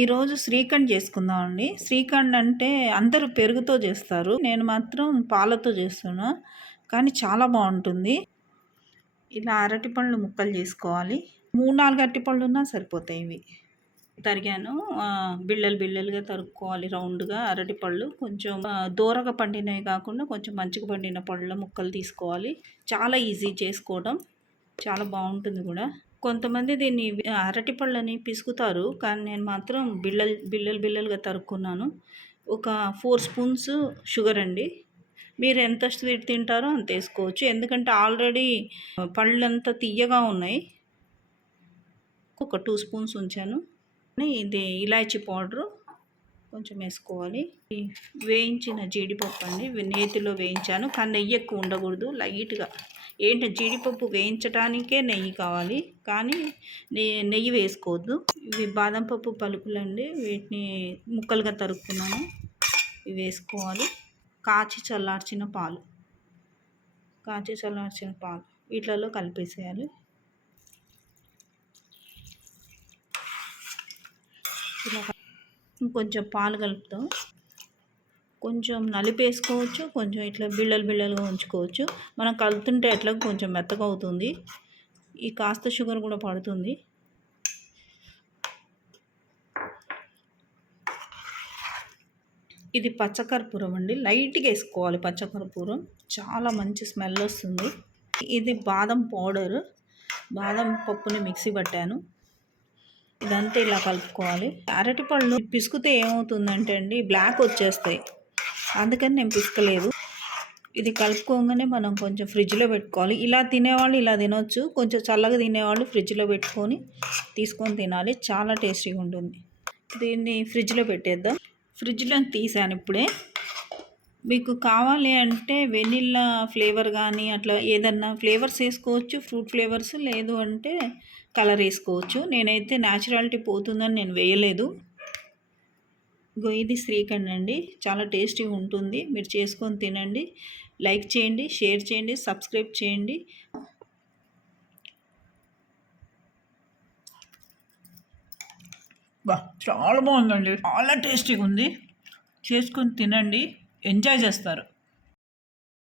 ఈరోజు శ్రీఖండ్ చేసుకుందామండి. శ్రీఖండ్ అంటే అందరూ పెరుగుతో చేస్తారు. నేను మాత్రం పాలతో చేస్తున్నా. కానీ చాలా బాగుంటుంది. ఇలా అరటిపళ్ళు ముక్కలు చేసుకోవాలి. 3-4 అరటిపళ్ళు ఉన్నా సరిపోతాయి ఇవి. తరిగాను. బిళ్ళలు బిళ్ళలుగా తరుక్కోవాలి రౌండ్గా. అరటిపళ్ళు కొంచెం దూరగా పండినవి కాకుండా కొంచెం మంచిగా పండిన పళ్ళ ముక్కలు తీసుకోవాలి. చాలా ఈజీ చేసుకోవడం. చాలా బాగుంటుంది కూడా. కొంతమంది దీన్ని అరటిపళ్ళని పిసుకుతారు, కానీ నేను మాత్రం బిళ్ళలుగా తరుక్కున్నాను. ఒక 4 స్పూన్స్ షుగర్ అండి. మీరు ఎంత స్వీట్ తింటారో అంత వేసుకోవచ్చు, ఎందుకంటే ఆల్రెడీ పళ్ళంతా తీయగా ఉన్నాయి. ఒక 2 స్పూన్స్ ఉంచాను. ఇది ఇలాచీ పౌడరు కొంచెం వేసుకోవాలి. వేయించిన జీడిపప్పు అండి, నేతిలో వేయించాను, కానీ నెయ్యి ఎక్కువ ఉండకూడదు, లైట్గా. ఏంటి, జీడిపప్పు వేయించడానికే నెయ్యి కావాలి, కానీ నెయ్యి వేసుకోవద్దు. ఇవి బాదం పప్పు పలుకులండి, వీటిని ముక్కలుగా తరుక్కున్నాను. ఇవి వేసుకోవాలి. కాచి చల్లార్చిన పాలు వీటిలలో కలిపేసేయాలి. ఇలా కొంచెం పాలు కలుపుతాం. కొంచెం నలిపేసుకోవచ్చు, కొంచెం ఇట్లా బిళ్ళలుగా ఉంచుకోవచ్చు. మనం కలుపుతుంటే అట్లా కొంచెం మెత్తగా అవుతుంది. ఈ కాస్త షుగర్ కూడా పడుతుంది. ఇది పచ్చకర్పూరం అండి, లైట్గా వేసుకోవాలి. పచ్చకర్పూరం చాలా మంచి స్మెల్ వస్తుంది. ఇది బాదం పౌడర్, బాదం పప్పుని మిక్సీ పట్టాను. ఇదంతా ఇలా కలుపుకోవాలి. అరటిపళ్ళు పిసుకుతే ఏమవుతుందంటే అండి, బ్లాక్ వచ్చేస్తాయి, అందుకని నేను పిసుకలేదు. ఇది కలుపుకోగానే మనం కొంచెం ఫ్రిడ్జ్లో పెట్టుకోవాలి. ఇలా తినేవాళ్ళు ఇలా తినొచ్చు, కొంచెం చల్లగా తినేవాళ్ళు ఫ్రిడ్జ్లో పెట్టుకొని తీసుకొని తినాలి. చాలా టేస్టీగా ఉంటుంది. దీన్ని ఫ్రిడ్జ్లో పెట్టేద్దాం. ఫ్రిడ్జ్లో తీసాను ఇప్పుడే. మీకు కావాలి అంటే వెనిల్లా ఫ్లేవర్ కానీ అట్లా ఏదన్నా ఫ్లేవర్స్ వేసుకోవచ్చు, ఫ్రూట్ ఫ్లేవర్స్. లేదు అంటే కలర్ వేసుకోవచ్చు. నేనైతే న్యాచురాలిటీ పోతుందని నేను వేయలేదు. ఇది శ్రీఖండ్ అండి, చాలా టేస్టీగా ఉంటుంది. మీరు చేసుకొని తినండి. లైక్ చేయండి, షేర్ చేయండి, సబ్స్క్రైబ్ చేయండి. చాలా బాగుందండి, చాలా టేస్టీగా ఉంది. చేసుకొని తినండి, ఎంజాయ్ చేస్తారు.